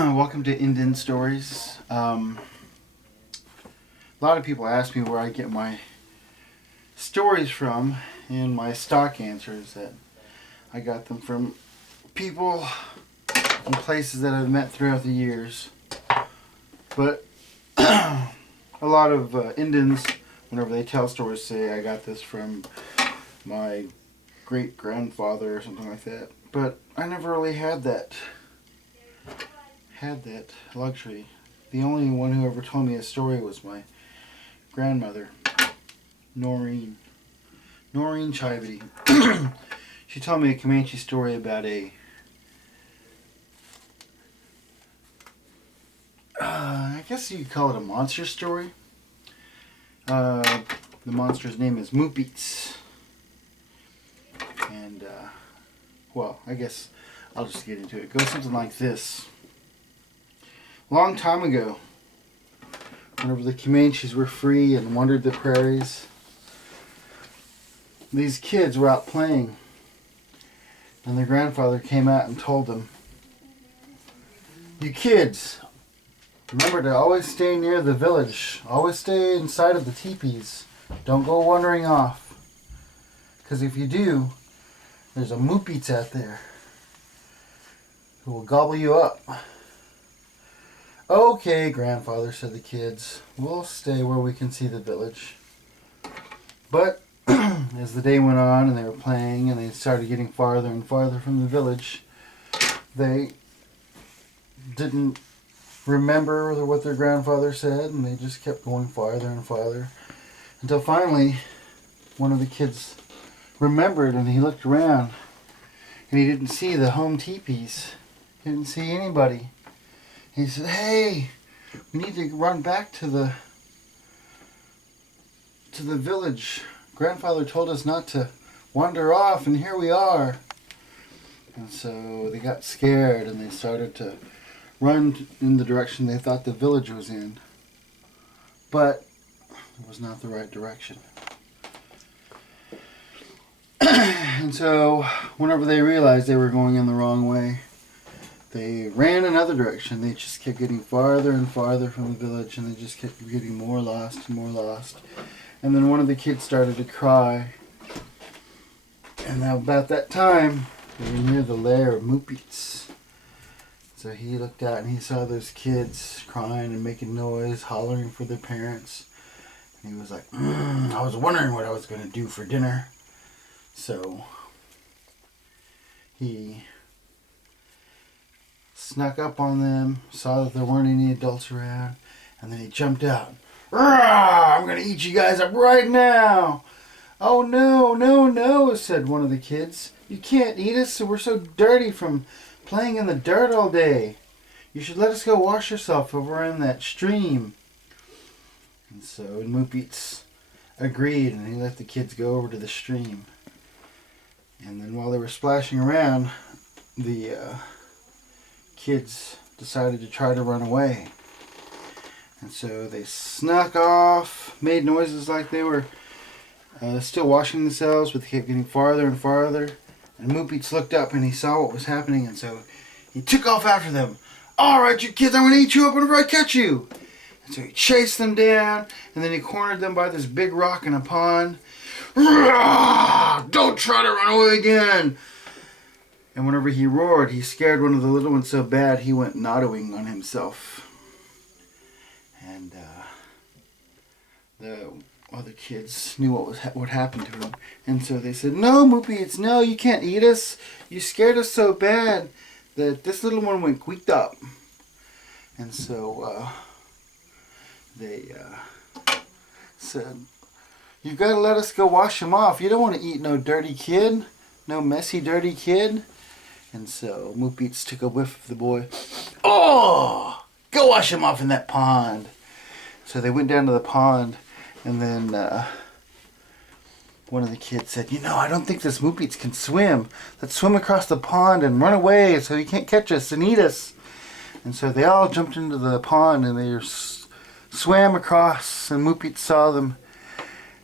Welcome to INDINstories. A lot of people ask me where I get my stories from, and my stock answer is that I got them from people and places that I've met throughout the years. But a lot of Indians, whenever they tell stories, say I got this from my great-grandfather or something like that. But I never really had that luxury. The only one who ever told me a story was my grandmother, Noreen Chivety. She told me a Comanche story about I guess you could call it a monster story. The monster's name is Moopies. And, well, I guess I'll just get into it. It goes something like this. Long time ago, whenever the Comanches were free and wandered the prairies, these kids were out playing, and their grandfather came out and told them, "You kids, remember to always stay near the village. Always stay inside of the teepees. Don't go wandering off. Because if you do, there's a Moopies out there who will gobble you up." "Okay, grandfather," said the kids. "We'll stay where we can see the village." But as the day went on and they were playing and they started getting farther and farther from the village, they didn't remember what their grandfather said, and they just kept going farther and farther until finally one of the kids remembered, and he looked around and he didn't see the home teepees. He didn't see anybody. He said, "Hey, we need to run back to the village. Grandfather told us not to wander off, and here we are." And so they got scared and they started to run in the direction they thought the village was in. But it was not the right direction. And so whenever they realized they were going in the wrong way, they ran another direction. They just kept getting farther and farther from the village, and they just kept getting more lost and more lost. And then one of the kids started to cry. And now about that time, they were near the lair of Moopies. So he looked out and he saw those kids crying and making noise, hollering for their parents. And he was like, I was wondering what I was going to do for dinner. So he snuck up on them, saw that there weren't any adults around, and then he jumped out. "Rah! I'm going to eat you guys up right now." "Oh, no, no, no," said one of the kids. "You can't eat us. We're so dirty from playing in the dirt all day. You should let us go wash yourself over in that stream." And so Moopies agreed, and he let the kids go over to the stream. And then while they were splashing around, the kids decided to try to run away. And so they snuck off, made noises like they were still washing themselves, but they kept getting farther and farther. And Moopies looked up and he saw what was happening, and so he took off after them. "All right, you kids, I'm going to eat you up whenever I catch you." And so he chased them down, and then he cornered them by this big rock in a pond. "Rah! Don't try to run away again." And whenever he roared, he scared one of the little ones so bad he went nodding on himself. And the other kids knew what happened to him. And so they said, "No, Moopies, no, you can't eat us. You scared us so bad that this little one went queeked up." And so they said, "You've got to let us go wash him off. You don't want to eat no dirty kid, no messy, dirty kid." And so Moopies took a whiff of the boy. "Oh, go wash him off in that pond." So they went down to the pond, and then one of the kids said, I don't think this Moopies can swim. Let's swim across the pond and run away so he can't catch us and eat us." And so they all jumped into the pond, and they swam across, and Moopies saw them,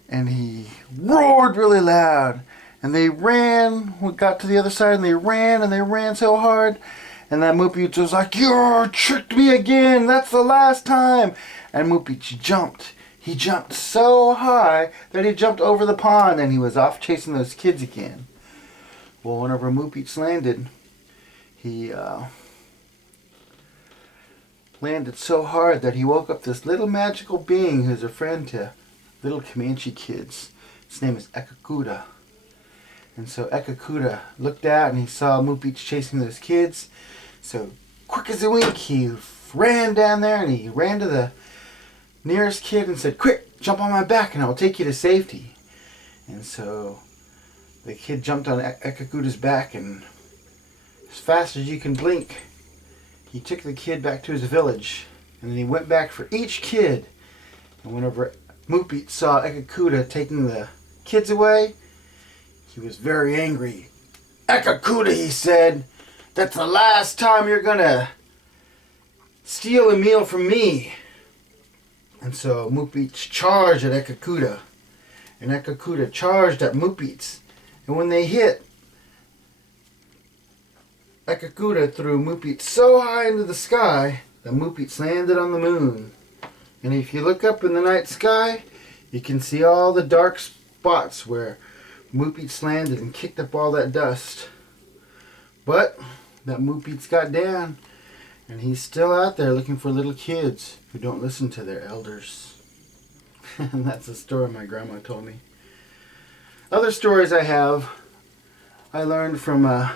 and he roared really loud. And they ran, we got to the other side, and they ran so hard, And that Moopits was like, you tricked me again. That's the last time. And Moopits jumped. He jumped so high that he jumped over the pond and he was off chasing those kids again. Well, whenever Moopits landed, he landed so hard that he woke up this little magical being who's a friend to little Comanche kids. His name is Ekakuda. And so Ekakuda looked out and he saw Moopits chasing those kids. So quick as a wink, he ran down there and he ran to the nearest kid and said, quick, jump on my back and I'll take you to safety. And so the kid jumped on Ekakuda's back, and as fast as you can blink, he took the kid back to his village. And then he went back for each kid. And whenever Moopits saw Ekakuda taking the kids away, he was very angry. Ekakuda, he said, that's the last time you're gonna steal a meal from me. And so Moopits charged at Ekakuda. And Ekakuda charged at Moopits. And when they hit, Ekakuda threw Moopits so high into the sky that Moopits landed on the moon. And if you look up in the night sky, you can see all the dark spots where Moopits landed and kicked up all that dust. But that Moopits got down, and he's still out there looking for little kids who don't listen to their elders. And that's a story my grandma told me. Other stories I have, I learned from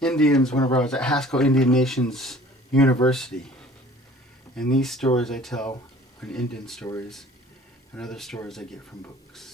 Indians whenever I was at Haskell Indian Nations University. And these stories I tell are Indian stories, and other stories I get from books.